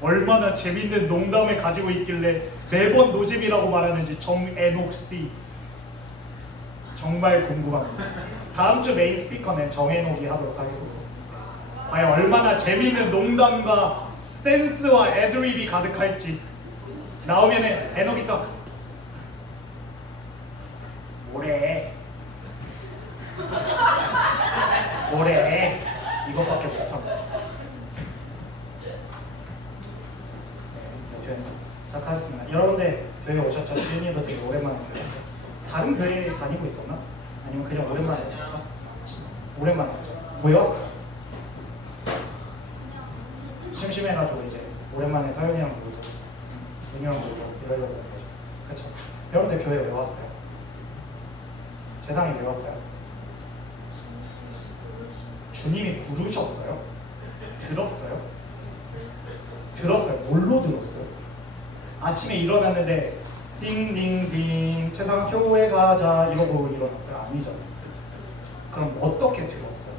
얼마나 재밌는 농담을 가지고 있길래 매번 노잼이라고 말하는지 정애녹 씨 정말 궁금합니다. 다음 주 메인 스피커는 정애녹이 하도록 하겠습니다. 과연 얼마나 재밌는 농담과 센스와 애드립이 가득할지. 나오면은 애녹이가 뭐래 이것밖에 못하면서. 네, 시작하겠습니다. 여러분들 교회 오셨죠? 주인님도 되게 오랜만에 왔어요. 다른 교회 다니고 있었나? 아니면 그냥 오랜만에 왔나? 오랜만에 왔죠. 왜 왔어? 심심해가지고 이제 오랜만에 서연이랑 놀고 은유랑 놀고 이러려고 온 거죠. 그쵸? 여러분들 교회 왜 왔어요? 세상에 왜 왔어요? 주님이 부르셨어요? 들었어요? 들었어요? 뭘로 들었어요? 아침에 일어났는데 띵띵띵 세상 교회 가자 이러고 일어났어요? 아니잖아요. 그럼 어떻게 들었어요?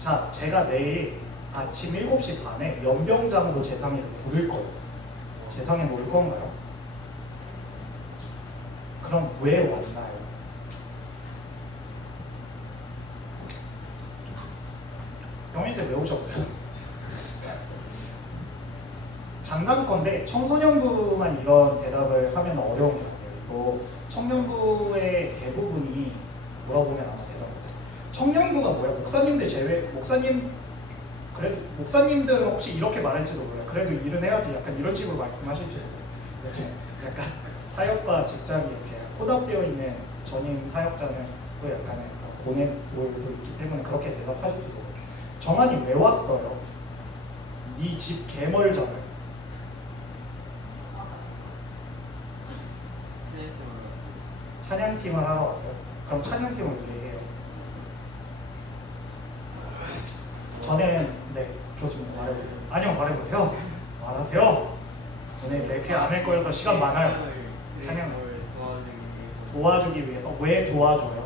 자, 제가 내일 아침 7시 반에 연병장으로 재상이를 부를 거예요. 재상에 올 건가요? 그럼 왜 왔나요? 영희쌤 왜 오셨어요? 장난건데 청소년부만 이런 대답을 하면 어려운 거 같아요. 이거 청년부의 대부분이 물어보면 아마 대답 못해요. 청년부가 뭐야? 목사님들 제외, 목사님들은 혹시 이렇게 말할지도 몰라요. 그래도 일은 해야지 약간 이런 식으로 말씀하실지도 몰라요. 약간 사역과 직장이 이렇게 혼합되어 있는 전임 사역자는 또 약간의 고뇌도 있기 때문에 그렇게 대답하실지도 몰라요. 정한이 왜 왔어요? 네 집 개멀잖아요. 찬양팀을 하러 왔어요? 그럼 찬양팀을 왜 해요? 저는 네 좋습니다. 말해보세요. 아니요 말해보세요. 말하세요. 오늘 랩이 안 할 거여서 시간 많아요. 찬양을 도와주기 위해서. 왜 도와줘요?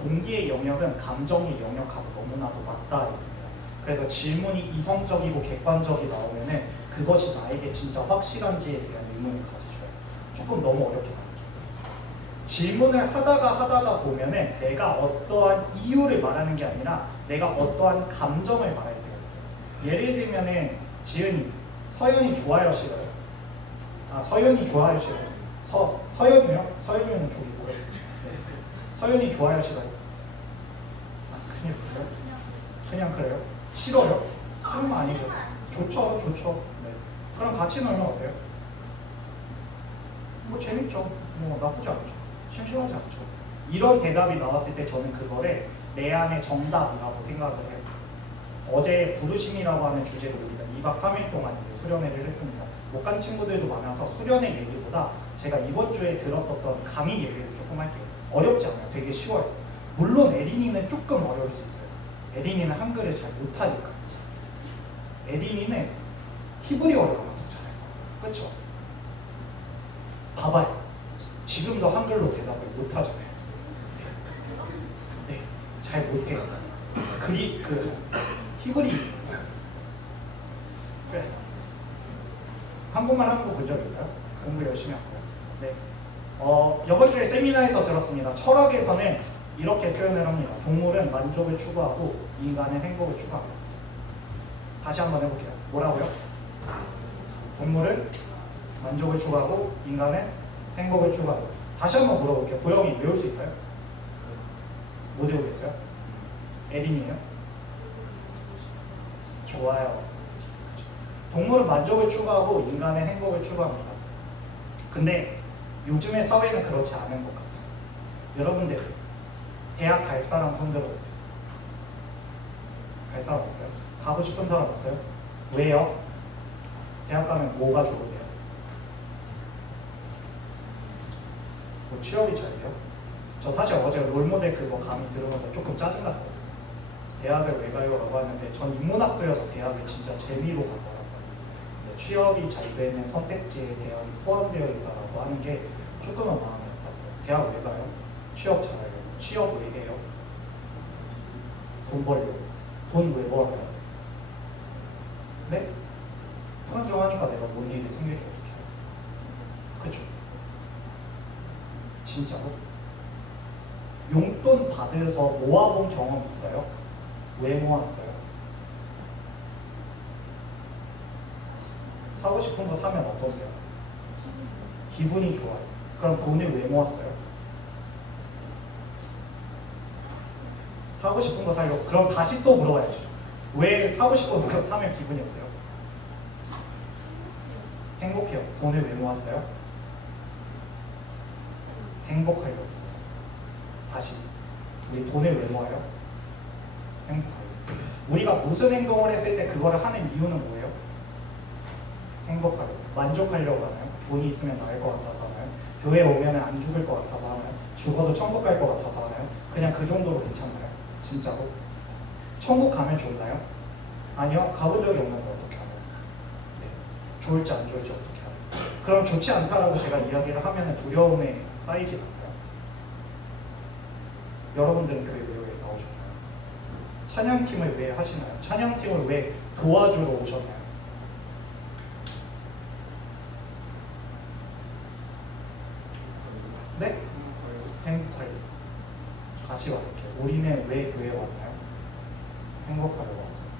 동기의 영역은 감정의 영역하고 너무나도 맞닿아 있습니다. 그래서 질문이 이성적이고 객관적이 나오면은 그것이 나에게 진짜 확실한지에 대한 의문을 가지셔야 돼요. 조금 너무 어렵게 나오죠. 질문을 하다가 보면은 내가 어떠한 이유를 말하는 게 아니라 내가 어떠한 감정을 말할 때가 있어요. 예를 들면은 지은이 서연이 좋아요 싫어요? 아 서연이 좋아요 싫어요? 서연이요? 서연이는 저기 뭐예요? 서연이 좋아요 싫어요? 아 그냥 그래요? 그냥 그래요? 싫어요? 싫은 거 아니죠? 좋죠. 네. 그럼 같이 놀면 어때요? 뭐 재밌죠. 뭐 나쁘지 않죠. 심심하지 않죠. 이런 대답이 나왔을 때 저는 그거를 내 안의 정답이라고 생각을 해요. 어제 부르심이라고 하는 주제로 우리가 2박 3일 동안 수련회를 했습니다. 못 간 친구들도 많아서 수련회 얘기보다 제가 이번 주에 들었었던 강의 얘기를 조금 할게요. 어렵지 않아요. 되게 쉬워요. 물론 에린이는 조금 어려울 수 있어요. 에린이는 한글을 잘 못하니까. 에린이는 히브리어를 아마 더 잘해요. 그렇죠? 봐봐요. 지금도 한글로 대답을 못하잖아요. 네, 잘 못해요. 히브리 그래. 한국말 하는 거 본 적 있어요? 공부 열심히 할 거예요. 네. 이번 주에 세미나에서 들었습니다. 철학에서는 이렇게 표현을 합니다. 동물은 만족을 추구하고 인간은 행복을 추구합니다. 다시 한번 해볼게요. 뭐라고요? 동물은 만족을 추구하고 인간은 행복을 추구합니다. 다시 한번 물어볼게요. 보영이 외울 수 있어요? 못 외우겠어요? 에린이요? 좋아요. 동물은 만족을 추구하고 인간은 행복을 추구합니다. 근데 요즘의 사회는 그렇지 않은 것 같아요. 여러분들 대학 갈 사람 손 들어보세요. 갈 사람 없어요? 가고 싶은 사람 없어요? 왜요? 대학 가면 뭐가 좋은데요? 뭐 취업이 잘돼요? 저 사실 어제 롤모델 그거 강의 들으면서 조금 짜증났거든요. 대학을 왜 가요? 라고 하는데 전 인문학도여서 대학을 진짜 재미로 갔더라고요. 취업이 잘 되는 선택지에 대학이 포함되어 있다고 하는 게 조금은 마음이 아팠어요. 대학 왜 가요? 취업 잘하려고. 취업 왜 해요? 돈 벌려고. 돈 왜 벌어요? 네? 불안정하니까 내가 뭔 일이 생길지 어떻게 해요? 그쵸? 진짜로? 용돈 받아서 모아본 경험 있어요? 왜 모았어요? 사고 싶은 거 사면 어떠세요? 기분이 좋아요. 그럼 돈을 왜 모았어요? 사고 싶은 거 사려고. 그럼 다시 또 물어봐야죠. 왜 사고 싶은 거 사면 기분이 어때요? 행복해요. 돈을 왜 모았어요? 행복하려고. 다시. 우리 돈을 왜 모아요? 행복하려고. 우리가 무슨 행동을 했을 때 그거를 하는 이유는 뭐예요? 행복하려고. 만족하려고 하나요? 돈이 있으면 나을 것 같아서 하나요? 교회 오면 안 죽을 것 같아서 하나요? 죽어도 천국 갈 것 같아서 하나요? 그냥 그 정도로 괜찮나요? 진짜로? 천국 가면 좋나요? 아니요. 가본 적이 없는데 어떻게 알아요? 네. 좋을지 안 좋을지 어떻게 알아요? 그럼 좋지 않다라고 제가 이야기를 하면 두려움에 쌓이지 않나요? 여러분들은 교회 왜 나오셨나요? 찬양팀을 왜 하시나요? 찬양팀을 왜 도와주러 오셨나요? 네? 행복하려고. 다시 말할게요. 우리는 왜 교회에 왔나요? 행복하려고 왔어요.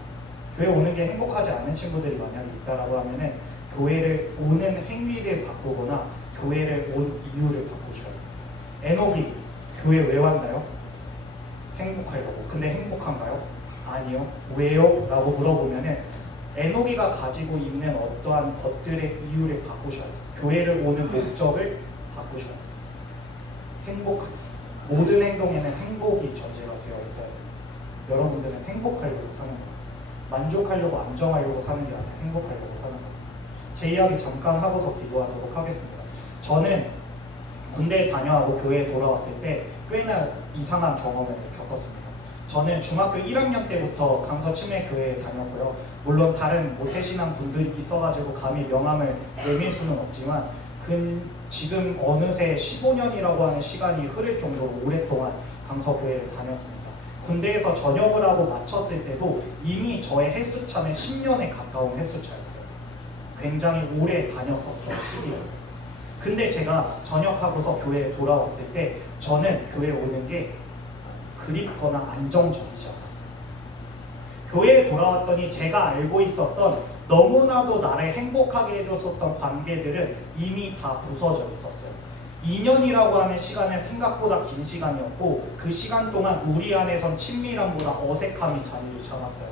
교회 오는 게 행복하지 않은 친구들이 만약에 있다라고 하면은 교회를 오는 행위를 바꾸거나 교회를 온 이유를 바꾸셔야 돼요. 에녹이 교회 왜 왔나요? 행복하려고. 근데 행복한가요? 아니요. 왜요? 라고 물어보면은 에녹이가 가지고 있는 어떠한 것들의 이유를 바꾸셔야 돼요. 교회를 오는 목적을 바꾸셔야 돼요. 행복한 모든 행동에는 행복이 전제가 되어 있어야 돼요. 여러분들은 행복하려고 사는 거예요. 만족하려고 안정하려고 사는 게 아니라 행복하려고 사는 거예요. 제 이야기 잠깐 하고서 기도하도록 하겠습니다. 저는 군대에 다녀하고 교회에 돌아왔을 때 꽤나 이상한 경험을 겪었습니다. 저는 중학교 1학년 때부터 강서 침례교회에 다녔고요. 물론 다른 모태신앙 분들이 있어가지고 감히 명함을 내밀 수는 없지만 지금 어느새 15년이라고 하는 시간이 흐를 정도로 오랫동안 강서교회를 다녔습니다. 군대에서 전역을 하고 마쳤을 때도 이미 저의 횟수차는 10년에 가까운 횟수차였어요. 굉장히 오래 다녔었던 시기였어요. 근데 제가 전역하고서 교회에 돌아왔을 때 저는 교회에 오는 게 그립거나 안정적이지 않았어요. 교회에 돌아왔더니 제가 알고 있었던 너무나도 나를 행복하게 해줬었던 관계들은 이미 다 부서져 있었어요. 2년이라고 하는 시간은 생각보다 긴 시간이었고 그 시간 동안 우리 안에선 친밀함보다 어색함이 자리를 잡았어요.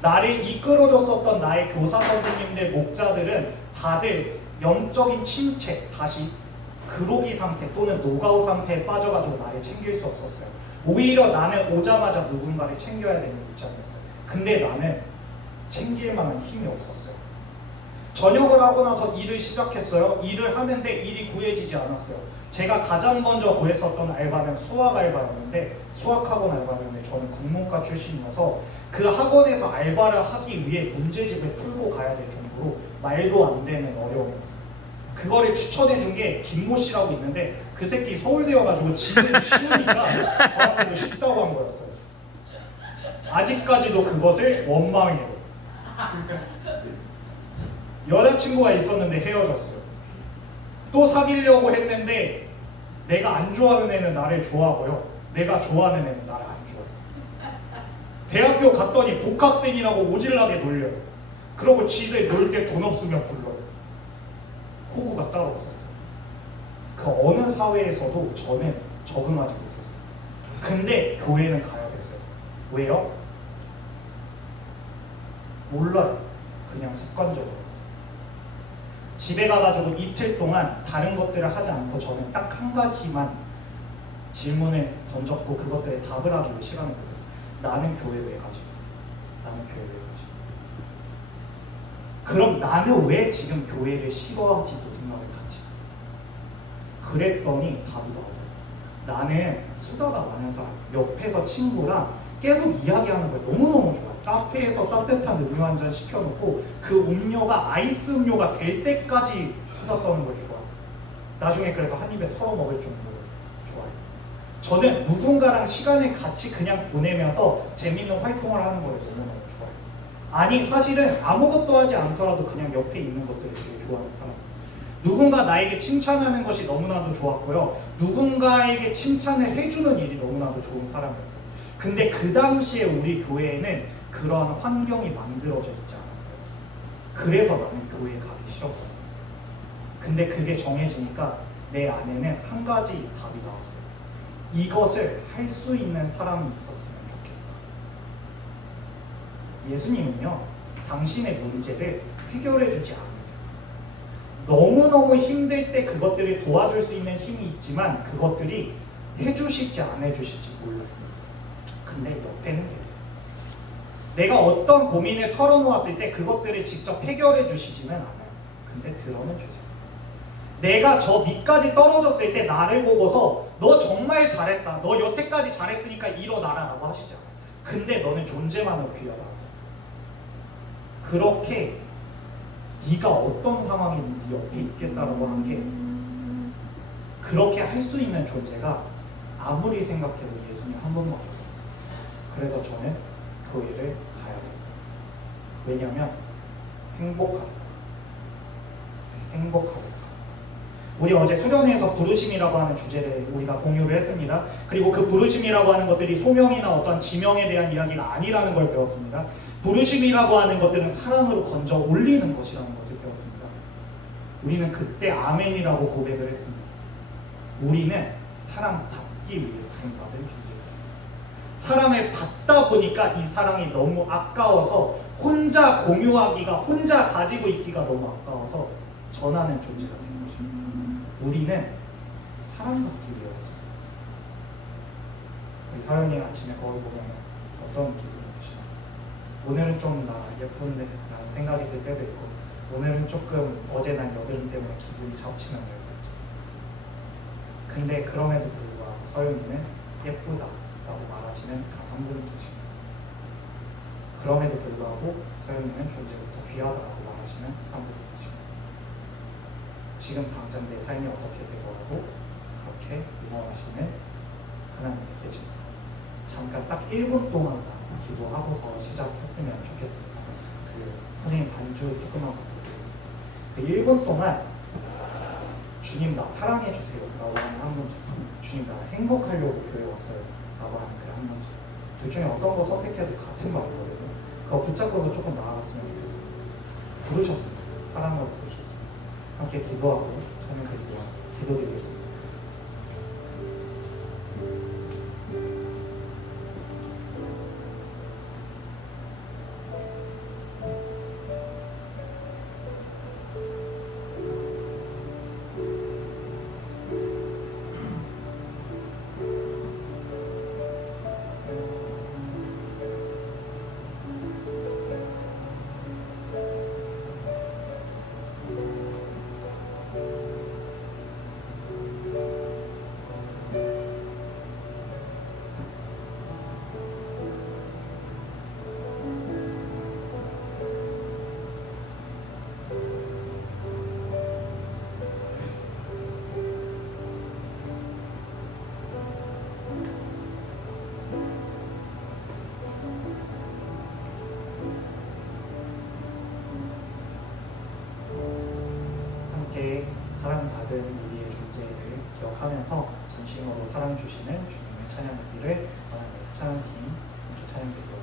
나를 이끌어줬었던 나의 교사 선생님들, 목자들은 다들 영적인 침체, 다시 그로기 상태 또는 노가우 상태에 빠져가지고 나를 챙길 수 없었어요. 오히려 나는 오자마자 누군가를 챙겨야 되는 입장이었어요. 근데 나는 챙길 만한 힘이 없었어요. 전역을 하고 나서 일을 시작했어요. 일을 하는데 일이 구해지지 않았어요. 제가 가장 먼저 구했었던 알바는 수학 알바였는데 수학학원 알바였는데 저는 국문과 출신이어서 그 학원에서 알바를 하기 위해 문제집을 풀고 가야 될 정도로 말도 안 되는 어려움이었어요. 그거를 추천해 준 게 김모 씨라고 있는데 그 새끼 서울대여가지고 지금 쉬우니까 저한테도 쉽다고 한 거였어요. 아직까지도 그것을 원망해요. 여자친구가 있었는데 헤어졌어요. 또 사귀려고 했는데 내가 안 좋아하는 애는 나를 좋아하고요. 내가 좋아하는 애는 나를 안 좋아해요. 대학교 갔더니 복학생이라고 오질나게 놀려요. 그러고 지들 놀 때 돈 없으면 불러요. 호구가 따로 없었어요. 그 어느 사회에서도 저는 적응하지 못했어요. 근데 교회는 가야 됐어요. 왜요? 몰라요. 그냥 습관적으로 했어요. 집에 가가지고 이틀 동안 다른 것들을 하지 않고 저는 딱 한 가지만 질문을 던졌고 그것들에 답을 하기 위해 시간을 보냈어요. 나는 교회 왜 가지? 나는 교회 왜 가지? 그럼 나는 왜 지금 교회를 싫어하지도 생각을 같이 했어요. 그랬더니 답이 나오더라고요. 나는 수다가 많은 사람, 옆에서 친구랑 계속 이야기하는 걸 너무너무 좋아요. 카페에서 따뜻한 음료 한 잔 시켜놓고 그 음료가 아이스 음료가 될 때까지 수다 떠는 걸 좋아해요. 나중에 그래서 한 입에 털어먹을 정도로 좋아해요. 저는 누군가랑 시간을 같이 그냥 보내면서 재밌는 활동을 하는 걸 너무너무 좋아해요. 아니 사실은 아무것도 하지 않더라도 그냥 옆에 있는 것들을 되게 좋아하는 사람. 누군가 나에게 칭찬하는 것이 너무나도 좋았고요. 누군가에게 칭찬을 해주는 일이 너무나도 좋은 사람이었어요. 근데 그 당시에 우리 교회에는 그러한 환경이 만들어져 있지 않았어요. 그래서 나는 교회에 가기 싫었어요. 근데 그게 정해지니까 내 안에는 한 가지 답이 나왔어요. 이것을 할 수 있는 사람이 있었으면 좋겠다. 예수님은요, 당신의 문제를 해결해 주지 않으세요. 너무너무 힘들 때 그것들을 도와줄 수 있는 힘이 있지만 그것들이 해주실지 안 해주실지 몰라요. 근데 옆에는 계세요. 내가 어떤 고민을 털어놓았을 때 그것들을 직접 해결해 주시지는 않아요. 근데 들어는 주세요. 내가 저 밑까지 떨어졌을 때 나를 보고서 너 정말 잘했다. 너 여태까지 잘했으니까 일어나라 라고 하시지 않아요. 근데 너는 존재만으로 귀하다 하세요. 그렇게 네가 어떤 상황이든 네 옆에 있겠다라고 한 게 그렇게 할 수 있는 존재가 아무리 생각해도 예수님 한 분밖에 없었어요. 그래서 저는 교회를 가야 됐어요. 왜냐하면 행복하니까. 우리 어제 수련회에서 부르심이라고 하는 주제를 우리가 공유를 했습니다. 그리고 그 부르심이라고 하는 것들이 소명이나 어떤 지명에 대한 이야기가 아니라는 걸 배웠습니다. 부르심이라고 하는 것들은 사랑으로 건져 올리는 것이라는 것을 배웠습니다. 우리는 그때 아멘이라고 고백을 했습니다. 우리는 사랑받기 위해 부름받은 존재입니다. 사랑을 받다 보니까 이 사랑이 너무 아까워서 혼자 공유하기가, 혼자 가지고 있기가 너무 아까워서 전하는 존재가 된 것입니다. 우리는 사랑받기 위해 왔습니다. 우리 사연이 아침에 거울 보면 어떤 기분이 드시나요? 오늘은 좀 나 예쁜데 라는 생각이 들 때도 있고, 오늘은 조금 어제 난 여드름 때문에 기분이 잡치는 날도 있죠. 근데 그럼에도 불구하고 서윤이는 예쁘다 라고 말하시는 단 한 분이 계십니다. 그럼에도 불구하고 서윤이는 존재부터 귀하다라고 말하시는 한 분이 계십니다. 지금 당장 내 삶이 어떻게 되더라도 그렇게 응원하시는 하나님이 계십니다. 잠깐 딱 1분 동안 기도하고서 시작했으면 좋겠습니다. 그 선생님 반주 조금만 부탁드리겠습니다. 그 1분 동안 주님 나 사랑해 주세요 라고 하는 한 문제, 주님 나 행복하려고 교회 왔어요 라고 하는 그 한 문제, 둘 중에 어떤 거 선택해도 같은 말이거든요. 그거 붙잡고서 조금 나아갔으면 좋겠어요. 부르셨어요. 사랑으로 부르셨어요. 함께 기도하고 저는 기도드리겠습니다. 사랑받은 우리의 존재를 기억하면서 전심으로 사랑 주시는 주님의 찬양하기를 원합니다. 찬양팀 함께 찬양드리고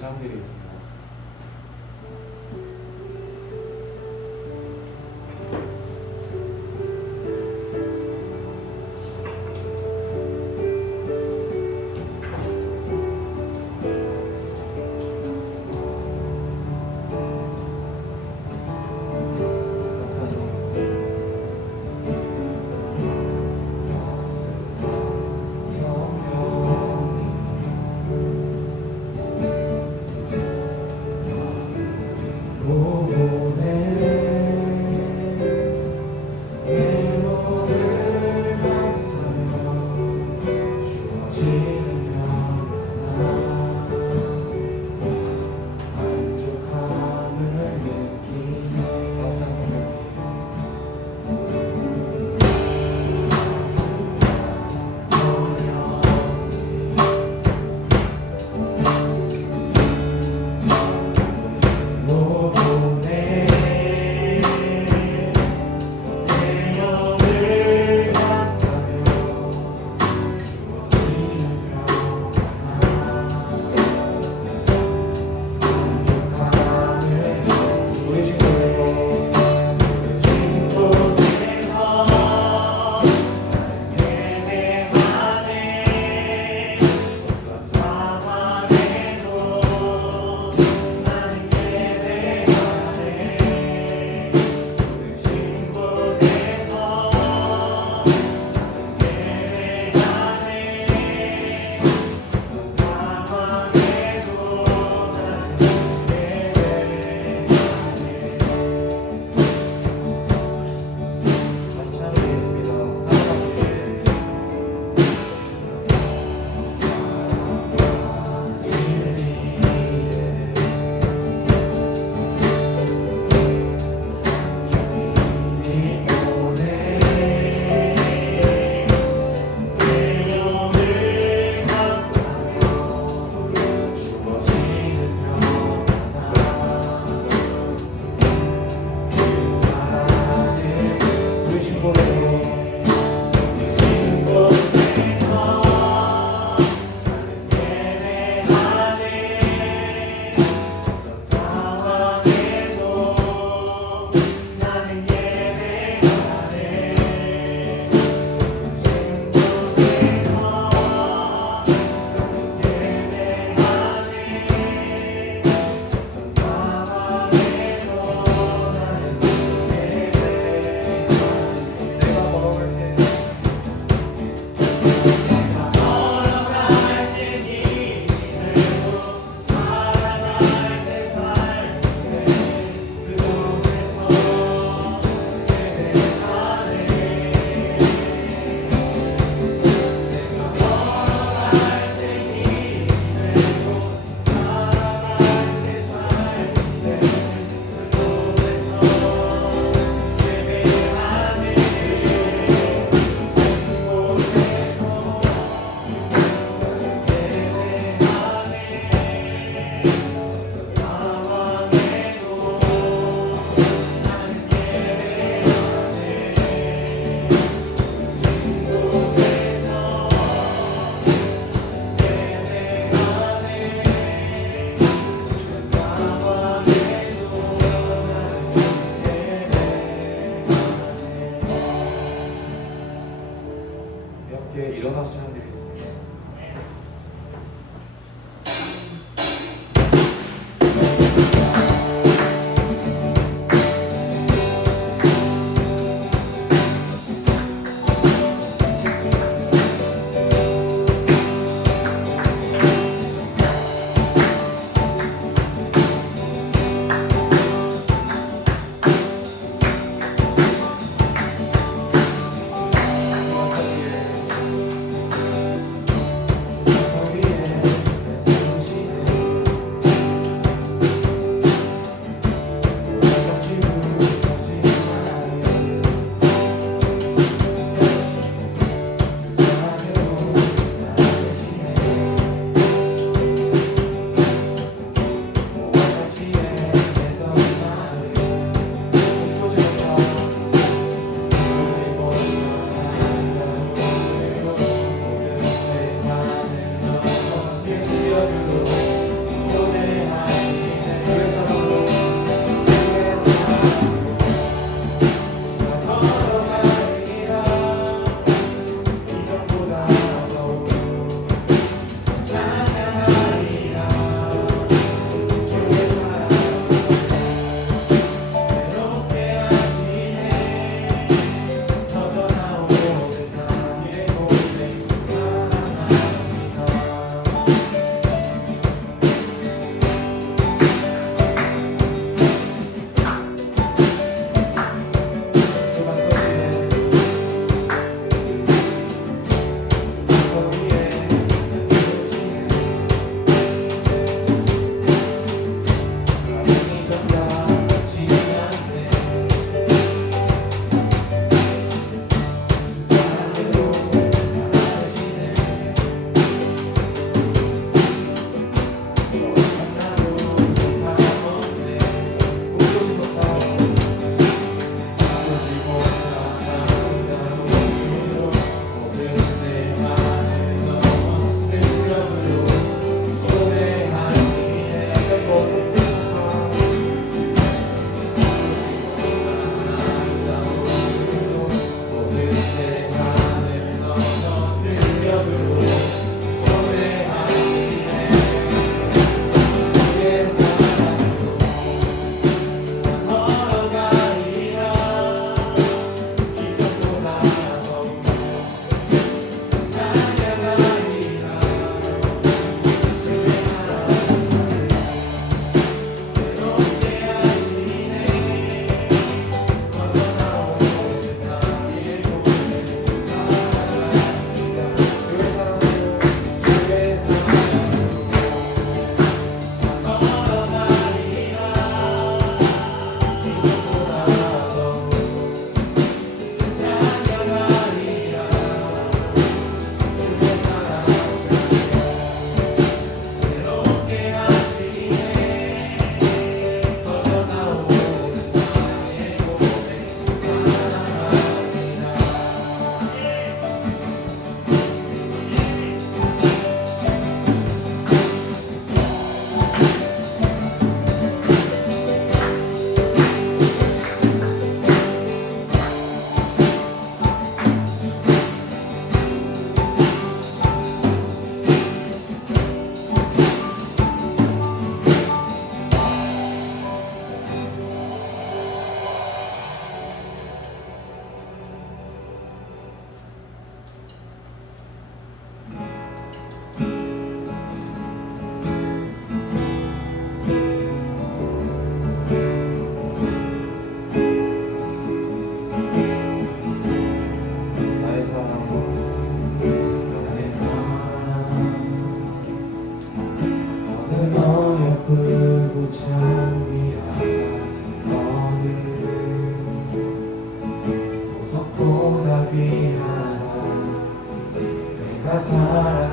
사람들이 있습니다.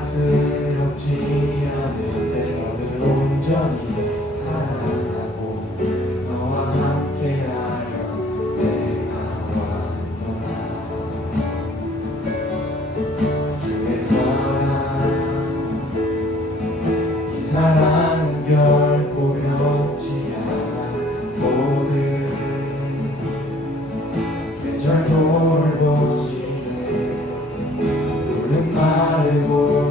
사랑스럽지 않을 때 너를 온전히 사랑하고 너와 함께하려 내가 왔노라. 주의 사랑, 이 사랑은 결코 변치 않아. 모든 계절 돌보시네. 푸른 마르고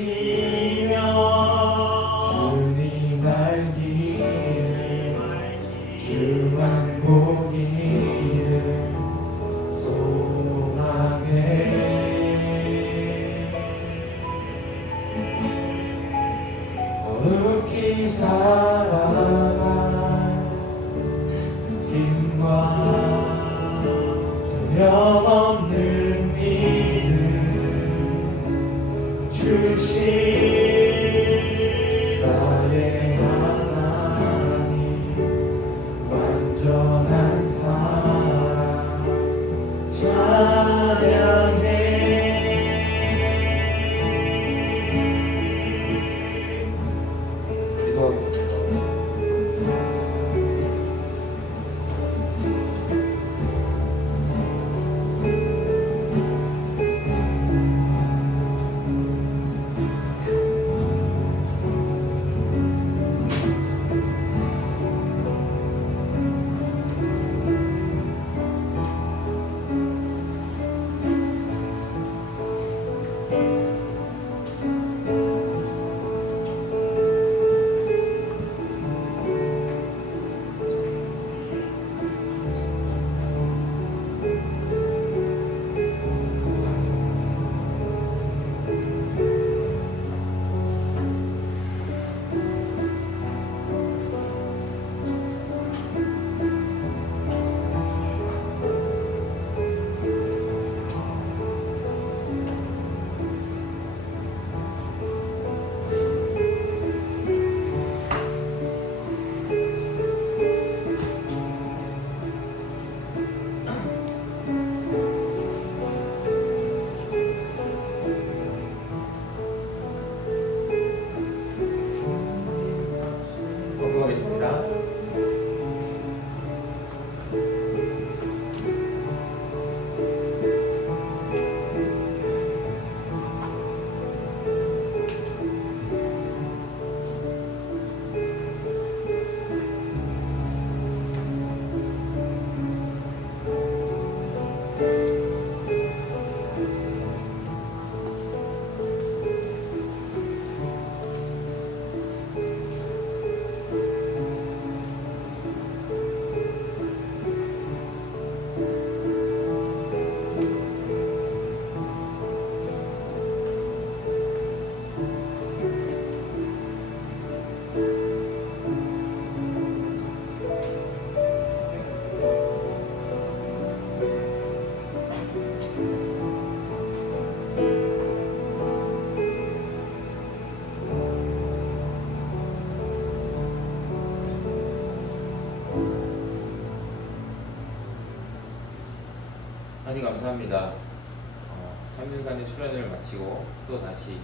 지키며 주님 알기를 주만 보기를 소망해 거룩히 살아갈 힘과 두려움없는 믿음 주신 나의 하나님 완전한 사랑 찬양해 기도하겠습니다. 공부하겠습니다. 하나님 감사합니다. 3일간의 수련을 마치고 또 다시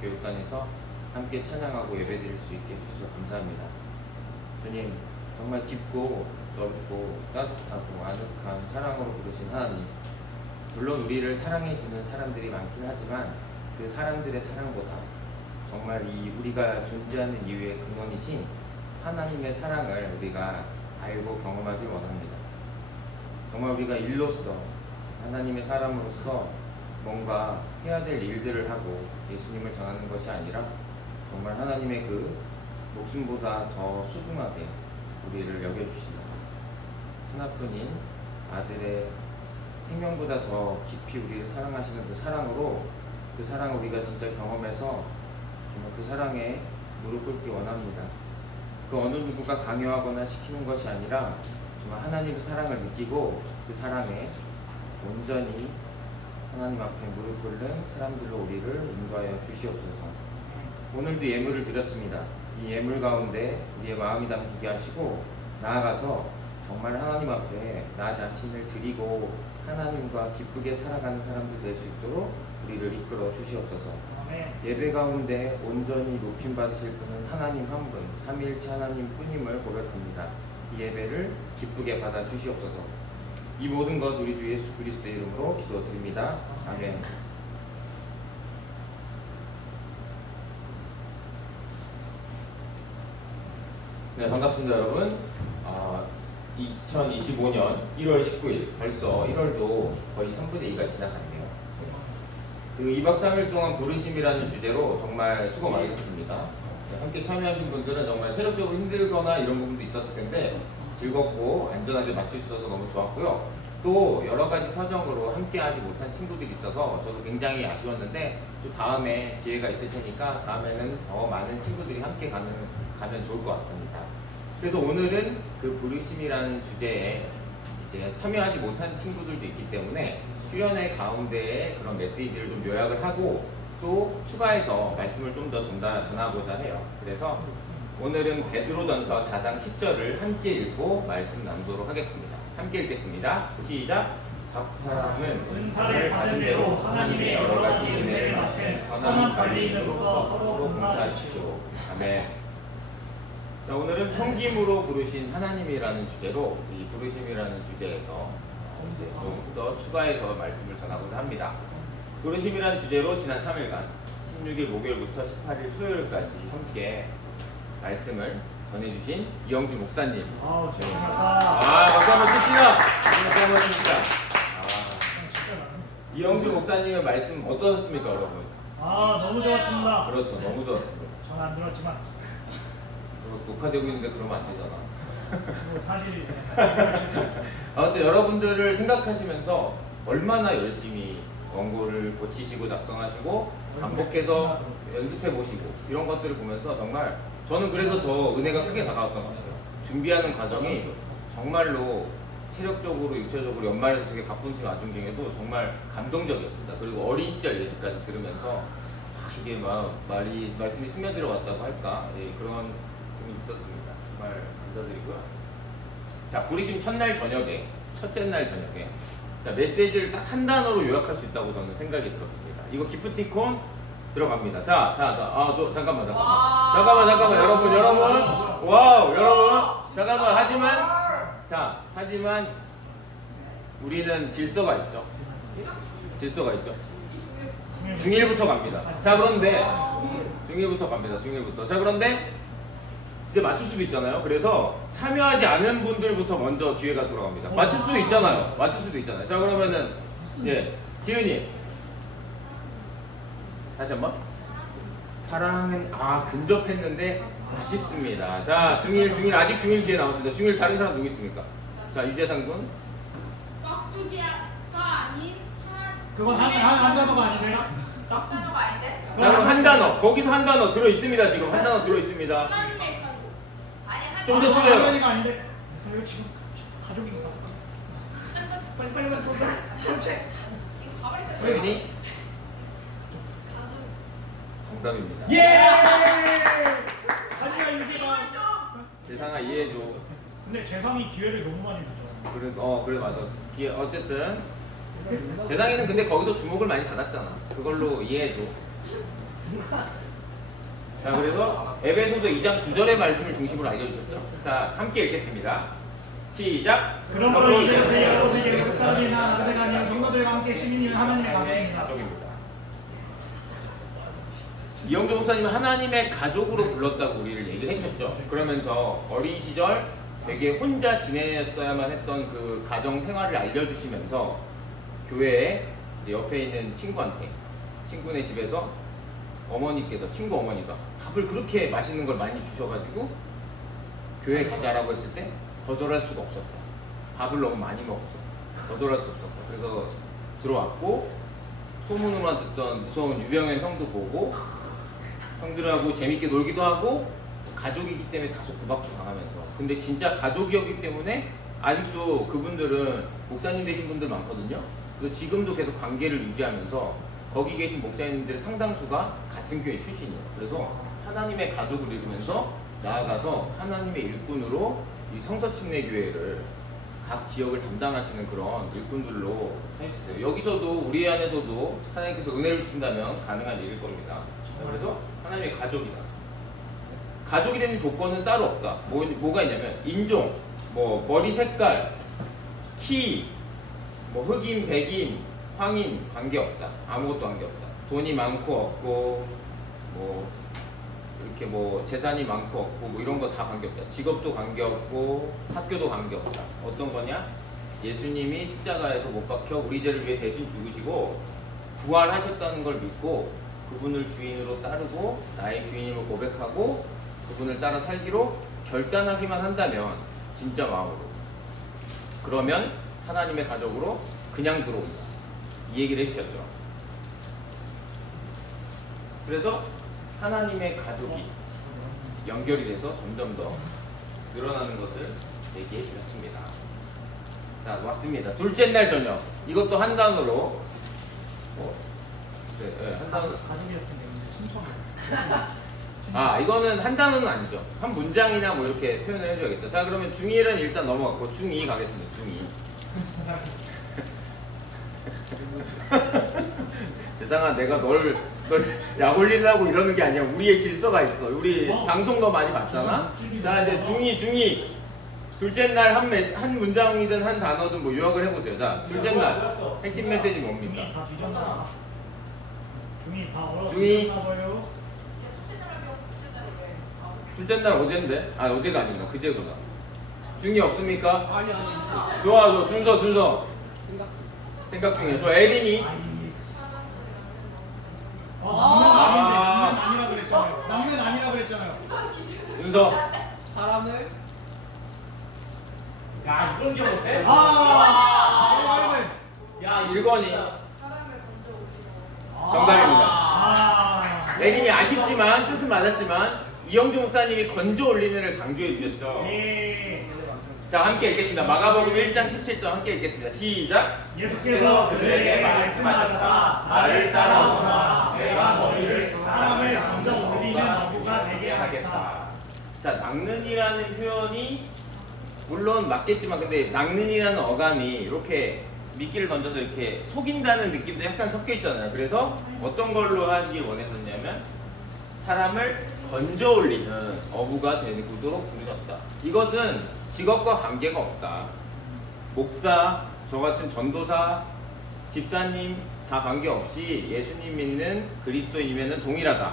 교육관에서 함께 찬양하고 예배드릴 수 있게 해주셔서 감사합니다. 주님, 정말 깊고 넓고 따뜻하고 아늑한 사랑으로 부르신 하나님, 물론 우리를 사랑해주는 사람들이 많긴 하지만 그 사람들의 사랑보다 정말 이 우리가 존재하는 이유의 근원이신 하나님의 사랑을 우리가 알고 경험하길 원합니다. 정말 우리가 일로서 하나님의 사람으로서 뭔가 해야 될 일들을 하고 예수님을 전하는 것이 아니라 정말 하나님의 그 목숨보다 더 소중하게 우리를 여겨주신다. 하나뿐인 아들의 생명보다 더 깊이 우리를 사랑하시는 그 사랑으로 그 사랑을 우리가 진짜 경험해서 정말 그 사랑에 무릎 꿇기 원합니다. 그 어느 누구가 강요하거나 시키는 것이 아니라 정말 하나님의 사랑을 느끼고 그 사랑에 온전히 하나님 앞에 무릎 꿇는 사람들로 우리를 인도하여 주시옵소서. 오늘도 예물을 드렸습니다. 이 예물 가운데 우리의 마음이 담기게 하시고 나아가서 정말 하나님 앞에 나 자신을 드리고 하나님과 기쁘게 살아가는 사람들 될 수 있도록 우리를 이끌어 주시옵소서. 예배 가운데 온전히 높임 받으실 분은 하나님 한 분, 삼위일체 하나님 뿐임을 고백합니다. 이 예배를 기쁘게 받아 주시옵소서. 이 모든 것 우리 주 예수 그리스도의 이름으로 기도드립니다. 아멘. 네, 반갑습니다 여러분. 2025년 1월 19일 벌써 1월도 거의 3분의 2가 지나갔네요. 그 2박 3일 동안 부르심이라는 주제로 정말 수고 많으셨습니다. 함께 참여하신 분들은 정말 체력적으로 힘들거나 이런 부분도 있었을 텐데 즐겁고 안전하게 마칠 수 있어서 너무 좋았고요. 또 여러 가지 사정으로 함께 하지 못한 친구들이 있어서 저도 굉장히 아쉬웠는데 또 다음에 기회가 있을 테니까 다음에는 더 많은 친구들이 함께 가면 좋을 것 같습니다. 그래서 오늘은 그 부르심이라는 주제에 이제 참여하지 못한 친구들도 있기 때문에 수련회 가운데에 그런 메시지를 좀 요약을 하고 또 추가해서 말씀을 좀 더 전하고자 해요. 그래서 오늘은 베드로전서 4장 10절을 함께 읽고 말씀 나누도록 하겠습니다. 함께 읽겠습니다. 시작. 각 사람은 은사를 받은 대로 하나님의 여러 가지 은혜를 맡은 선한 관리인으로서 서로 봉사하십시오. 아멘. 자, 오늘은 섬김으로 부르신 하나님이라는 주제로 이 부르심이라는 주제에서 이제 좀 더 추가해서 말씀을 전하고자 합니다. 부르심이라는 주제로 지난 3일간 16일 목요일부터 18일 토요일까지 함께 말씀을 전해주신 이영주 목사님. 아우 네. 재밌다. 박수 한번 칩시다. 박수 한번 칩시다. 진짜 많네. 이영주 목사님의 말씀 어떠셨습니까, 여러분? 아 너무 좋았습니다. 그렇죠, 너무 좋았습니다. 저는 안 들었지만 녹화되고 있는데 그러면 안 되잖아. 뭐 사실 아무튼 여러분들을 생각하시면서 얼마나 열심히 원고를 고치시고 작성하시고 반복해서 연습해 보시고 이런 것들을 보면서 정말 저는 그래서 더 은혜가 크게 다가왔던 것 같아요. 준비하는 과정이 정말로 체력적으로 육체적으로 연말에서 되게 바쁜 와중 중에도 정말 감동적이었습니다. 그리고 어린 시절 얘기까지 들으면서 이게 말씀이 스며들어 왔다고 할까, 예, 그런 느낌이 있었습니다. 정말 감사드리고요. 자, 부르심 첫날 저녁에, 첫째 날 저녁에 자, 메시지를 딱 한 단어로 요약할 수 있다고 저는 생각이 들었습니다. 이거 기프티콘 들어갑니다. 잠깐만, 여러분, 와우, 여러분, 잠깐만, 하지만 우리는 질서가 있죠. 중일부터 갑니다. 자, 그런데 중일부터 갑니다. 자, 그런데 진짜 맞출 수도 있잖아요. 그래서 참여하지 않은 분들부터 먼저 기회가 들어갑니다. 맞출 수도 있잖아요. 자, 그러면은 지은이 다시 한번. 사랑은 근접했는데 아쉽습니다. 자, 중일 아직 중일 기회 남았습니다. 중일 다른 사람 누구 있습니까? 자, 유재상 군. 깍두기가 아닌 그건 한 단어가 아닌데. 단어가 아닌데? 자, 그럼 한 단어. 거기서 한 단어 들어 있습니다. 지금 한 단어 들어 있습니다. 하나님의 가족. 아니 한 좀 더 한 틀려요. 단어가 아닌데. 이거 지금 가족인가? 빨리 그렇지. 이거 가발이 됐어. 소연이 가족. 정답입니다. 예! 아니야 유재가. 재상아 이해해줘. 근데 재상이 기회를 너무 많이 줬죠. 그래 맞아. 어쨌든 재상이는 근데 거기서 주목을 많이 받았잖아. 그걸로 이해해줘. 자, 그래서 에베소서 2장 9절의 말씀을 중심으로 알려주셨죠. 자, 함께 읽겠습니다. 시작. 그러므로 이제 여러분에게 외국 사람이나 나그네가 아니라 성도들과 함께 시민이면 하나님의 가족입니다. 가족입니다. 이영주 목사님은 하나님의 가족으로 불렀다고 우리를 얘기해 주셨죠. 그러면서 어린 시절 되게 혼자 지냈어야만 했던 그 가정 생활을 알려주시면서 교회에 이제 옆에 있는 친구네 집에서 친구 어머니가 밥을 그렇게 맛있는 걸 많이 주셔가지고 교회 가자라고 했을 때 거절할 수가 없었다. 밥을 너무 많이 먹었어. 거절할 수 없었다. 그래서 들어왔고 소문으로만 듣던 무서운 유병현 형도 보고 형들하고 재밌게 놀기도 하고 가족이기 때문에 다소 구박도 당하면서 근데 진짜 가족이었기 때문에 아직도 그분들은 목사님 되신 분들 많거든요. 그래서 지금도 계속 관계를 유지하면서 거기 계신 목사님들 상당수가 같은 교회 출신이에요. 그래서 하나님의 가족을 이루면서 나아가서 하나님의 일꾼으로 이 성서침례교회를 각 지역을 담당하시는 그런 일꾼들로 해주세요. 여기서도 우리 안에서도 하나님께서 은혜를 주신다면 가능한 일일 겁니다. 그래서 하나님의 가족이다. 가족이 되는 조건은 따로 없다. 뭐가 있냐면 인종, 머리 색깔, 키, 흑인, 백인, 황인 관계없다. 아무것도 관계없다. 돈이 많고 없고 이렇게 재산이 많고 없고 이런 거 다 관계없다. 직업도 관계없고 학교도 관계없다. 어떤 거냐? 예수님이 십자가에서 못 박혀 우리 죄를 위해 대신 죽으시고 부활하셨다는 걸 믿고 그분을 주인으로 따르고 나의 주인임을 고백하고 그분을 따라 살기로 결단하기만 한다면 진짜 마음으로 그러면 하나님의 가족으로 그냥 들어온다. 이 얘기를 해주셨죠. 그래서 하나님의 가족이 연결이 돼서 점점 더 늘어나는 것을 얘기해 주셨습니다. 자, 왔습니다. 둘째 날 저녁. 이것도 한 단어로 한 단어. 가족이었던 게 신청이에요. 아, 이거는 한 단어는 아니죠. 한 문장이나 뭐 이렇게 표현을 해줘야겠다. 자, 그러면 중1은 일단 넘어갔고 중2 가겠습니다. 중2. 세상아, 내가 널 약 올리려고 이러는 게 아니야. 우리의 질서가 있어. 우리 방송 너 많이 봤잖아. 자, 이제 중2 둘째 날 한 문장이든 한 단어든 뭐 요약을 해보세요. 자, 둘째 날 핵심 메시지 뭡니까? 중이 다 뒤졌나? 중이 다 얼어 중이. 뒤졌나 봐요. 야, 첫째 날 하고 둘째 날은 왜? 아, 둘째 날 어젠데? 아, 어제가 아닌가? 그제구나. 중2 없습니까? 아니 있어. 좋아, 준서. 생각 중이야. 저 에린이. 남면 아니라 그랬잖아요. 남면 아니라 그랬잖아요. 준서. 사람을 야 이런 게 못해? 야 1번이 사람을 건져 올리는 정답입니다. 에린이 아쉽지만 뜻은 맞았지만 이영주 목사님이 건져 올리는을 강조해 주셨죠. 네. 자, 함께 읽겠습니다. 마가복음 1장 17절 함께 읽겠습니다. 시작. 예수께서 그들에게 말씀하셨다. 나를 따라오라. 내가 너희를 사람을 건져 올리는 어부가 되게 하겠다. 자, 낚는이라는 표현이 물론 맞겠지만 근데 낚는이라는 어감이 이렇게 미끼를 던져서 이렇게 속인다는 느낌도 약간 섞여 있잖아요. 그래서 어떤 걸로 하기 원했었냐면 사람을 건져 올리는 어부가 되도록 부르셨다. 이것은 직업과 관계가 없다. 목사, 저 같은 전도사, 집사님 다 관계없이 예수님 믿는 그리스도인이면 동일하다.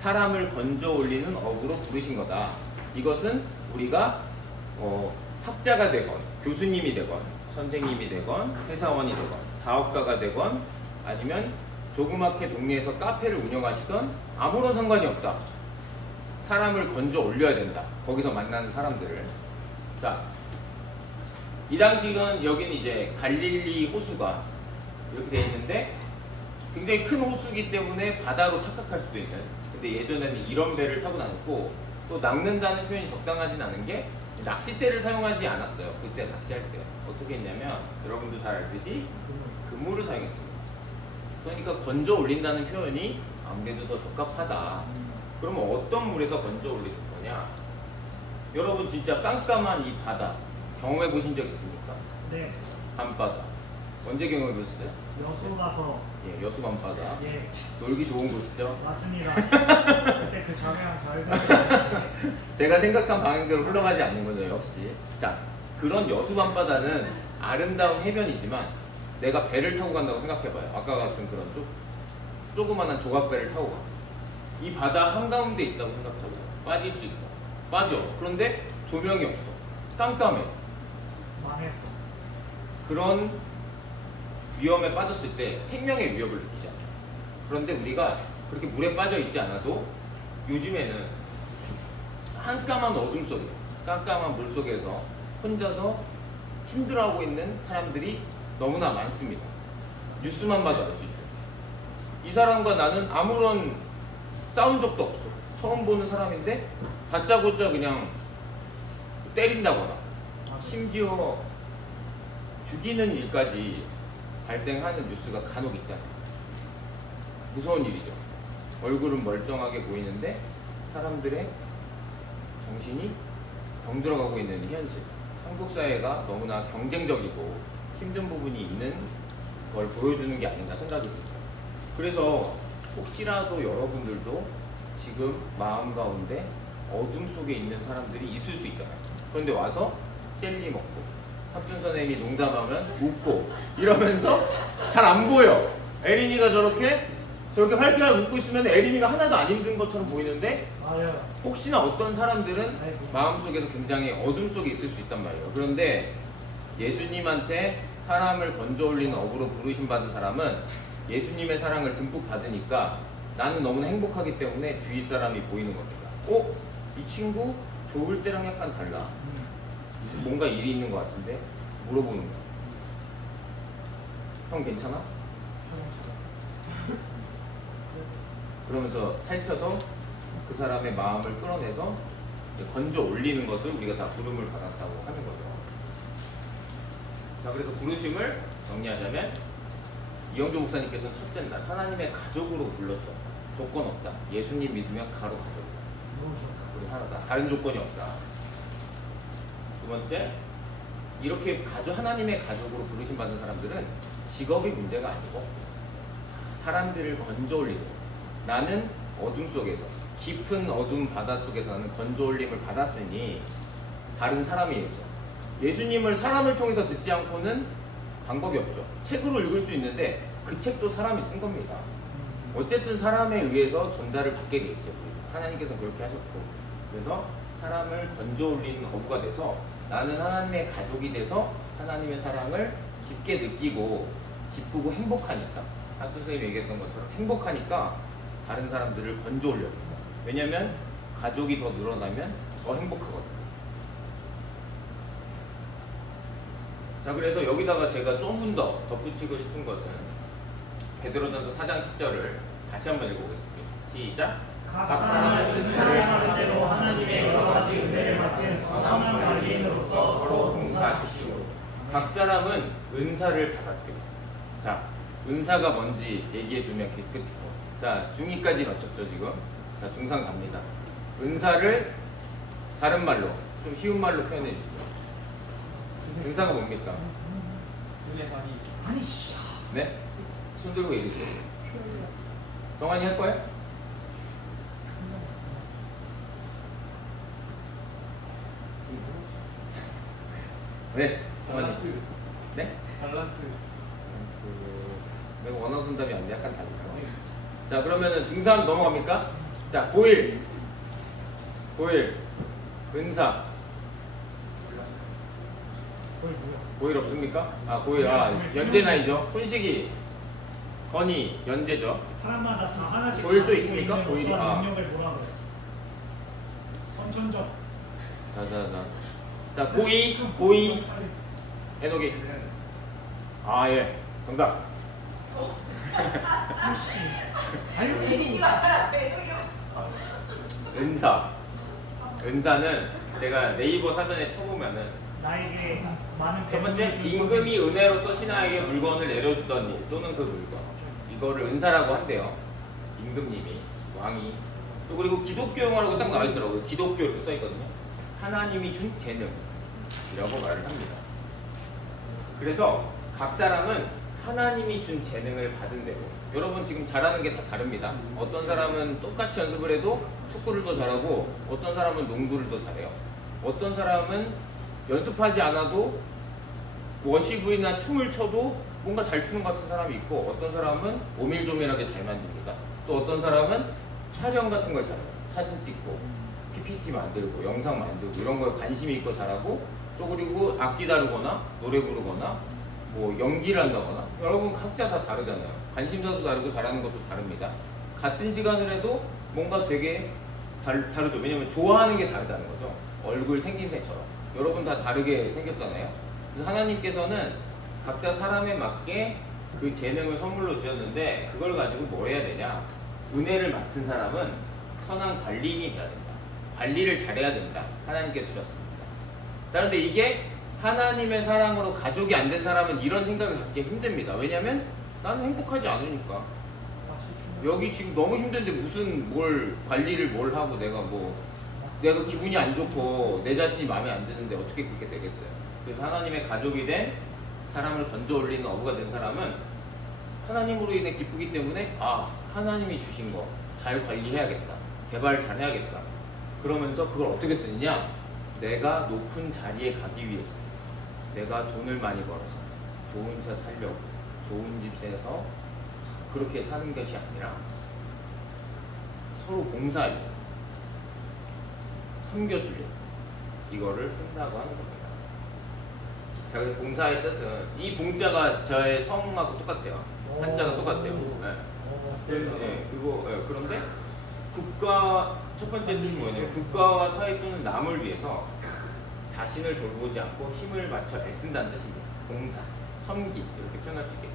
사람을 건져 올리는 어부로 부르신 거다. 이것은 우리가 학자가 되건 교수님이 되건 선생님이 되건 회사원이 되건 사업가가 되건 아니면 조그맣게 동네에서 카페를 운영하시던 아무런 상관이 없다. 사람을 건져 올려야 된다. 거기서 만나는 사람들을. 자, 이 당시는 여기는 이제 갈릴리 호수가 이렇게 되어 있는데 굉장히 큰 호수이기 때문에 바다로 착각할 수도 있는. 근데 예전에는 이런 배를 타고 다녔고 또 낚는다는 표현이 적당하진 않은 게 낚싯대를 사용하지 않았어요. 그때 낚시할 때 어떻게 했냐면 여러분도 잘 알듯이 그물을 사용했습니다. 그러니까 건져 올린다는 표현이 아무래도 더 적합하다. 그러면 어떤 물에서 건져 올리는 거냐? 여러분 진짜 깜깜한 이 바다 경험해 보신 적 있습니까? 네. 밤바다 언제 경험해 보셨어요? 여수 가서 예, 여수 밤바다 예 놀기 좋은 곳이죠. 맞습니다. 그때 그 자매랑 잘 됐어요. 제가 생각한 방향대로 흘러가지 않는 거죠, 역시. 자, 그런 여수 밤바다는 아름다운 해변이지만 내가 배를 타고 간다고 생각해봐요. 아까 같은 그런 조그만한 조각배를 타고 가. 이 바다 한가운데 있다고 생각하고 빠질 수 있다. 빠져. 그런데 조명이 없어. 깜깜해. 망했어. 그런 위험에 빠졌을 때 생명의 위협을 느끼잖아. 그런데 우리가 그렇게 물에 빠져 있지 않아도 요즘에는 한까만 어둠 속에, 깜깜한 물 속에서 혼자서 힘들어하고 있는 사람들이 너무나 많습니다. 뉴스만 봐도 알 수 있죠. 이 사람과 나는 아무런 싸운 적도 없어. 처음 보는 사람인데 다짜고짜 그냥 때린다거나 심지어 죽이는 일까지 발생하는 뉴스가 간혹 있잖아요. 무서운 일이죠. 얼굴은 멀쩡하게 보이는데 사람들의 정신이 병들어가고 있는 현실. 한국 사회가 너무나 경쟁적이고 힘든 부분이 있는 걸 보여주는 게 아닌가 생각이 듭니다. 그래서 혹시라도 여러분들도 지금 마음 가운데 어둠 속에 있는 사람들이 있을 수 있잖아요. 그런데 와서 젤리 먹고 학준 선생님이 농담하면 웃고 이러면서 잘 안 보여. 에린이가 저렇게 활기차게 웃고 있으면 에린이가 하나도 안 힘든 것처럼 보이는데 맞아요. 혹시나 어떤 사람들은 마음속에서 굉장히 어둠 속에 있을 수 있단 말이에요. 그런데 예수님한테 사람을 건져 올리는 어부로 부르심 받은 사람은 예수님의 사랑을 듬뿍 받으니까 나는 너무나 행복하기 때문에 주위 사람이 보이는 겁니다. 이 친구 좋을 때랑 약간 달라. 뭔가 일이 있는 것 같은데 물어보는 거야. 형 괜찮아? 그러면서 살펴서 그 사람의 마음을 끌어내서 건져 올리는 것을 우리가 다 부름을 받았다고 하는 거죠. 자, 그래서 부르심을 정리하자면 이영조 목사님께서는 첫째 날 하나님의 가족으로 불렀어. 조건 없다. 예수님 믿으면 가로 가족이다. 우리 하나다. 다른 조건이 없다. 두 번째, 이렇게 하나님의 가족으로 부르심 받은 사람들은 직업이 문제가 아니고 사람들을 건져 올리고, 나는 어둠 속에서 깊은 어둠 바다 속에서 나는 건져 올림을 받았으니 다른 사람이겠죠. 예수님을 사람을 통해서 듣지 않고는 방법이 없죠. 책으로 읽을 수 있는데 그 책도 사람이 쓴 겁니다. 어쨌든 사람에 의해서 전달을 받게 돼 있어요. 하나님께서 그렇게 하셨고, 그래서 사람을 건져 올리는 어부가 돼서 나는 하나님의 가족이 돼서 하나님의 사랑을 깊게 느끼고 기쁘고 행복하니까, 하트 선생님이 얘기했던 것처럼 행복하니까 다른 사람들을 건져 올려요. 왜냐면 가족이 더 늘어나면 더 행복하거든요. 자, 그래서 여기다가 제가 조금 더 덧붙이고 싶은 것은 베드로전서 4장 10절을 다시 한번 읽어보겠습니다. 시작. 각 사람은 은사를 받은 대로 하나님의 여러 가지 은혜를 맡은 선한 관리인으로서 서로 봉사하십시오. 각 사람은 은사를 받았대요. 자, 은사가 뭔지 얘기해주면 끝이고, 자, 중2까지 마쳤죠 지금. 자, 중3 갑니다. 은사를 다른 말로, 좀 쉬운 말로 표현해 주시죠. 은사가 뭡니까? 눈에 많이 아니 씨. 네? 손 들고 얘기해주세요. 정한이 할 거예요? 네, 정한이. 달란트. 네? 달란트. 내가 원하던 답이 아닌데 약간 다르네요. 자, 그러면은 중3 넘어갑니까? 자, 고1 은사. 고1 없습니까? 고1 연재 나이죠. 훈식이, 건이 연재죠. 사람마다 다 하나씩 고일 또 가지고 있습니까? 있는 고일이, 어떤 능력을 뭐라고 해요? 선천적. 자, 고2 에녹이. 예, 정답. 아니 제니가 알아. 매력이 없죠. 은사는 제가 네이버 사전에 쳐보면은 나에게 많은 첫 번째, 배움을 준 임금이 은혜로서 신하에게 물건을 내려주던 일 또는 그 물건, 이거를 은사라고 한대요. 임금님이, 왕이. 또 그리고 기독교 용어라고 딱 나와있더라고요. 기독교 이렇게 써있거든요. 하나님이 준 재능이라고 말을 합니다. 그래서 각 사람은 하나님이 준 재능을 받은 대로, 여러분 지금 잘하는 게 다 다릅니다. 어떤 사람은 똑같이 연습을 해도 축구를 더 잘하고, 어떤 사람은 농구를 더 잘해요. 어떤 사람은 연습하지 않아도 워시브이나 춤을 춰도 뭔가 잘 추는 것 같은 사람이 있고, 어떤 사람은 오밀조밀하게 잘 만듭니다. 또 어떤 사람은 촬영 같은 걸 잘해요. 사진 찍고 PPT 만들고 영상 만들고 이런 거에 관심이 있고 잘하고, 또 그리고 악기 다루거나 노래 부르거나 뭐 연기를 한다거나, 여러분 각자 다 다르잖아요. 관심사도 다르고 잘하는 것도 다릅니다. 같은 시간을 해도 뭔가 되게 다르죠. 왜냐면 좋아하는 게 다르다는 거죠. 얼굴 생긴 새처럼 여러분 다 다르게 생겼잖아요. 그래서 하나님께서는 각자 사람에 맞게 그 재능을 선물로 주셨는데, 그걸 가지고 뭘 해야 되냐? 은혜를 맡은 사람은 선한 관리인이 돼야 된다. 관리를 잘해야 된다. 하나님께서 주셨습니다. 자, 그런데 이게 하나님의 사랑으로 가족이 안 된 사람은 이런 생각을 갖기 힘듭니다. 왜냐면 나는 행복하지 않으니까. 여기 지금 너무 힘든데 무슨 뭘 관리를 뭘 하고 내가 기분이 안 좋고 내 자신이 마음에 안 드는데 어떻게 그렇게 되겠어요? 그래서 하나님의 가족이 된 사람을 건져 올리는 어부가 된 사람은 하나님으로 인해 기쁘기 때문에 하나님이 주신 거 잘 관리해야겠다. 개발 잘 해야겠다. 그러면서 그걸 어떻게 쓰느냐? 내가 높은 자리에 가기 위해서, 내가 돈을 많이 벌어서 좋은 차 타려고, 좋은 집 세서 그렇게 사는 것이 아니라 서로 봉사하려고, 섬겨주려고 이거를 쓴다고 하는 겁니다. 자, 그래서 봉사의 뜻은, 이 봉자가 저의 성하고 똑같아요. 한자가 똑같대요. 네. 그런데 국가 첫 번째 뜻이 뭐냐면 국가와 사회 또는 남을 위해서 자신을 돌보지 않고 힘을 맞춰 애쓴다는 뜻입니다. 봉사, 섬기 이렇게 표현할 수 있겠죠.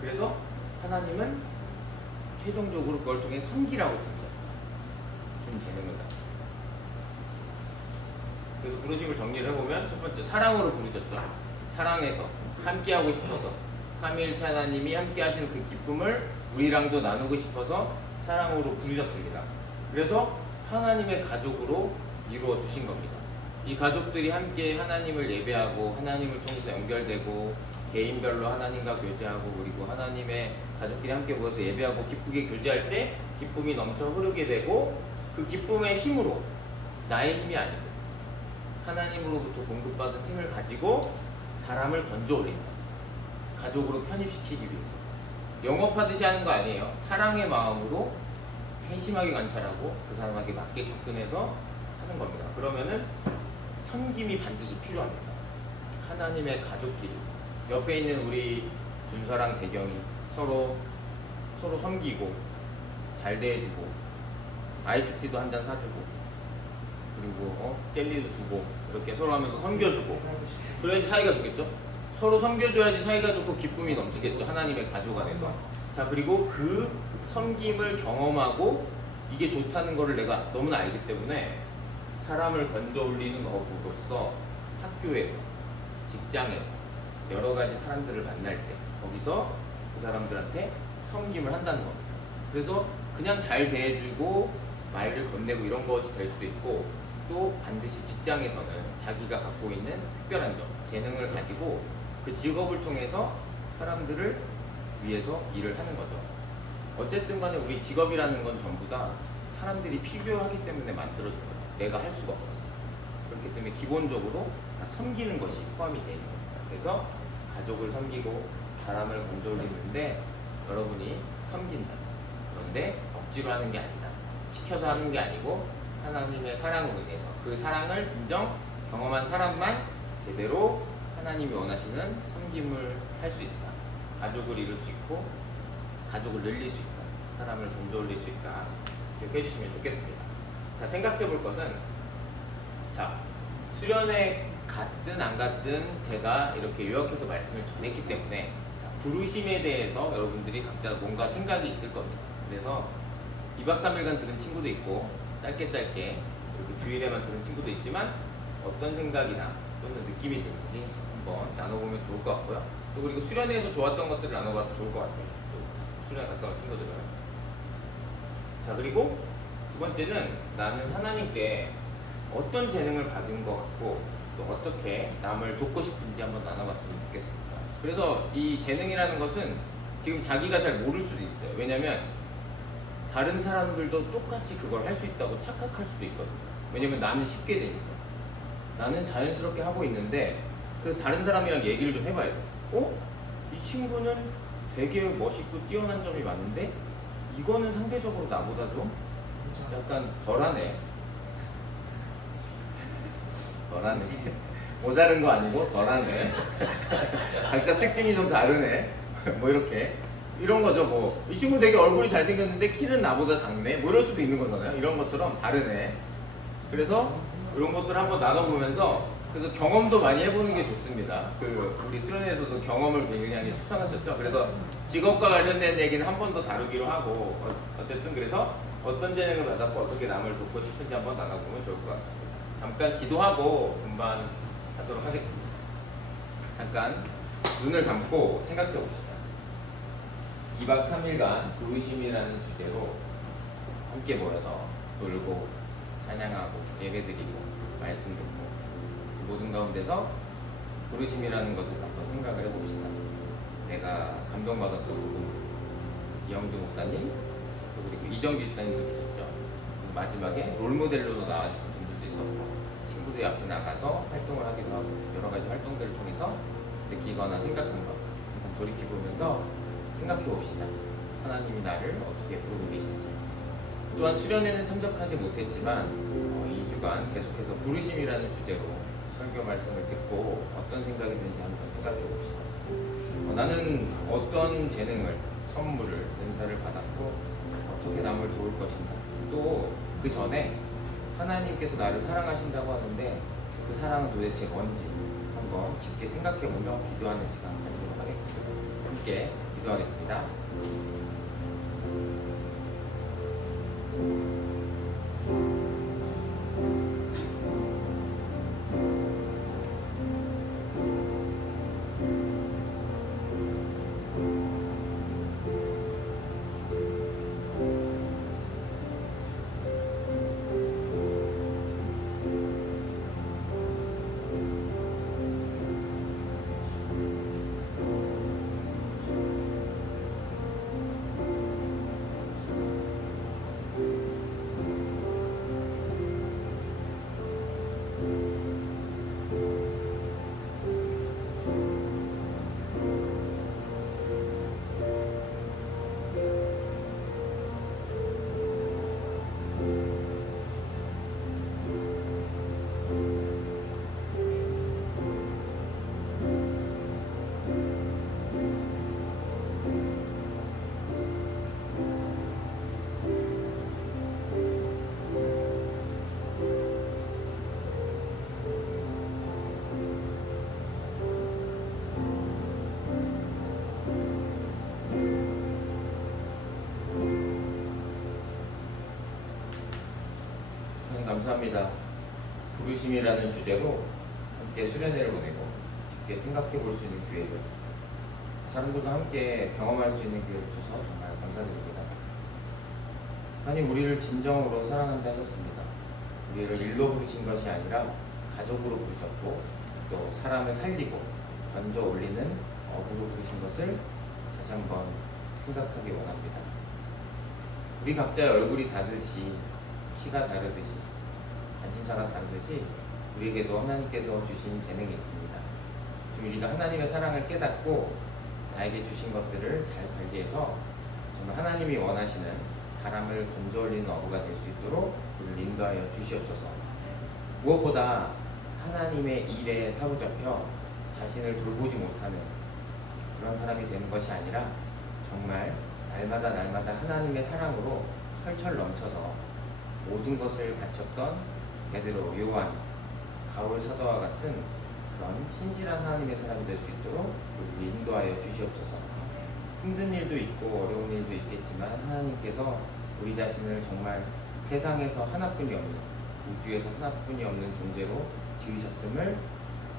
그래서 하나님은 최종적으로 그걸 통해 섬기라고 준 재능을 갖. 그래서 부르심을 정리를 해보면 첫 번째 사랑으로 부르셨죠. 사랑해서 함께하고 싶어서 삼위일체 하나님이 함께하시는 그 기쁨을 우리랑도 나누고 싶어서 사랑으로 부르셨습니다. 그래서 하나님의 가족으로 이루어 주신 겁니다. 이 가족들이 함께 하나님을 예배하고 하나님을 통해서 연결되고 개인별로 하나님과 교제하고 그리고 하나님의 가족끼리 함께 모여서 예배하고 기쁘게 교제할 때 기쁨이 넘쳐 흐르게 되고 그 기쁨의 힘으로 나의 힘이 아니고 하나님으로부터 공급받은 힘을 가지고 사람을 건져 올린다. 가족으로 편입시키기 위해서. 영업하듯이 하는 거 아니에요. 사랑의 마음으로 세심하게 관찰하고 그 사람에게 맞게 접근해서 하는 겁니다. 그러면은 섬김이 반드시 필요합니다. 하나님의 가족끼리 옆에 있는 우리 준서랑 대경이 서로 섬기고 잘 대해주고 아이스티도 한 잔 사주고 그리고 젤리도 주고 이렇게 서로 하면서 섬겨주고 그래야지 사이가 좋겠죠? 서로 섬겨줘야지 사이가 좋고 기쁨이 넘치겠죠. 하나님의 가족 안에서. 자, 그리고 그 섬김을 경험하고 이게 좋다는 거를 내가 너무나 알기 때문에 사람을 건져 올리는 어부로서 학교에서, 직장에서 여러 가지 사람들을 만날 때 거기서 그 사람들한테 섬김을 한다는 겁니다. 그래서 그냥 잘 대해주고 말을 건네고 이런 것이 될 수도 있고 또 반드시 직장에서는 자기가 갖고 있는 특별한 점, 재능을 가지고 그 직업을 통해서 사람들을 위해서 일을 하는 거죠. 어쨌든 간에 우리 직업이라는 건 전부 다 사람들이 필요하기 때문에 만들어진 거예요. 내가 할 수가 없어서. 그렇기 때문에 기본적으로 다 섬기는 것이 포함이 되어 있는 겁니다. 그래서 가족을 섬기고 사람을 건져 올리는데 여러분이 섬긴다. 그런데 억지로 하는 게 아니다. 시켜서 하는 게 아니고 하나님의 사랑으로 인해서 그 사랑을 진정 경험한 사람만 제대로 하나님이 원하시는 섬김을 할 수 있다. 가족을 이룰 수 있고 가족을 늘릴 수 있다. 사람을 건져 올릴 수 있다. 이렇게 해주시면 좋겠습니다. 자, 생각해 볼 것은 자, 수련회 갔든 안 갔든 제가 이렇게 요약해서 말씀을 전했기 때문에 자, 부르심에 대해서 여러분들이 각자 뭔가 생각이 있을 겁니다. 그래서 2박 3일간 들은 친구도 있고 짧게 이렇게 주일에만 들은 친구도 있지만 어떤 생각이나 또는 느낌이 드는지 한번 나눠보면 좋을 것 같고요. 또 그리고 수련회에서 좋았던 것들을 나눠봐도 좋을 것 같아요. 또 수련회 갔다 온 친구들은. 자, 그리고 두 번째는 나는 하나님께 어떤 재능을 받은 것 같고 또 어떻게 남을 돕고 싶은지 한번 나눠봤으면 좋겠습니다. 그래서 이 재능이라는 것은 지금 자기가 잘 모를 수도 있어요. 왜냐면 다른 사람들도 똑같이 그걸 할 수 있다고 착각할 수도 있거든요. 왜냐면 나는 쉽게 되니까. 나는 자연스럽게 하고 있는데 그래서 다른 사람이랑 얘기를 좀 해봐야 돼. 이 친구는 되게 멋있고 뛰어난 점이 많은데 이거는 상대적으로 나보다 좀 약간 덜하네. 모자른 거 아니고 덜하네. 각자 특징이 좀 다르네. 뭐 이렇게 이런 거죠. 뭐 이 친구 되게 얼굴이 잘생겼는데 키는 나보다 작네. 뭐 이럴 수도 있는 거잖아요. 이런 것처럼 다르네. 그래서 이런 것들 한번 나눠보면서 그래서 경험도 많이 해보는 게 좋습니다. 우리 수련회에서도 경험을 굉장히 추천하셨죠. 그래서 직업과 관련된 얘기는 한 번 더 다루기로 하고 어쨌든 그래서 어떤 재능을 받았고 어떻게 남을 돕고 싶은지 한번 나눠보면 좋을 것 같습니다. 잠깐 기도하고 금방 하도록 하겠습니다. 잠깐 눈을 감고 생각해 봅시다. 2박 3일간 부르심이라는 주제로 함께 모여서 놀고 찬양하고 예배드리고 말씀 듣고 모든 가운데서 부르심이라는 것을 한번 생각을 해봅시다. 내가 감동받았던 부분, 이영주 목사님 그리고 이정규 집사님도 계셨죠. 마지막에 롤모델로도 나와주신 분들도 있었고 친구들이 앞에 나가서 활동을 하기도 하고 여러 가지 활동들을 통해서 느끼거나 생각한 것 한번 돌이켜보면서 생각해 봅시다. 하나님이 나를 어떻게 부르고 계신지. 또한 수련회는 참석하지 못했지만 2주간 계속해서 부르심이라는 주제로 설교 말씀을 듣고 어떤 생각이 드는지 한번 생각해 봅시다. 나는 어떤 재능을, 선물을, 은사를 받았고 어떻게 남을 도울 것인가. 또 그 전에 하나님께서 나를 사랑하신다고 하는데 그 사랑은 도대체 뭔지 한번 깊게 생각해보며 기도하는 시간 가지도록 하겠습니다. 함께 기도하겠습니다. 감사합니다. 부르심이라는 주제로 함께 수련회를 보내고 깊게 생각해 볼 수 있는 기회를, 사람들과 함께 경험할 수 있는 기회를 주셔서 정말 감사드립니다. 하나님, 우리를 진정으로 사랑한다 하셨습니다. 우리를 일로 부르신 것이 아니라 가족으로 부르셨고 또 사람을 살리고 건져 올리는 어부로 부르신 것을 다시 한번 생각하기 원합니다. 우리 각자의 얼굴이 다르듯이, 키가 다르듯이, 관심사가 다르듯이 우리에게도 하나님께서 주신 재능이 있습니다. 좀 우리가 하나님의 사랑을 깨닫고 나에게 주신 것들을 잘 관리해서 정말 하나님이 원하시는 사람을 건져 올리는 어부가 될 수 있도록 우리를 인도하여 주시옵소서. 무엇보다 하나님의 일에 사로잡혀 자신을 돌보지 못하는 그런 사람이 되는 것이 아니라 정말 날마다 하나님의 사랑으로 철철 넘쳐서 모든 것을 바쳤던 베드로, 요한, 바울 사도와 같은 그런 신실한 하나님의 사람이 될 수 있도록 우리를 인도하여 주시옵소서. 힘든 일도 있고 어려운 일도 있겠지만 하나님께서 우리 자신을 정말 세상에서 하나뿐이 없는, 우주에서 하나뿐이 없는 존재로 지으셨음을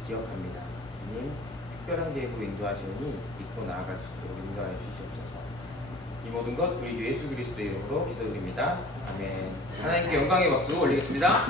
기억합니다. 주님, 특별한 계획으로 인도하시오니 믿고 나아갈 수 있도록 인도하여 주시옵소서. 이 모든 것 우리 주 예수 그리스도의 이름으로 기도드립니다. 아멘. 하나님께 영광의 박수 올리겠습니다.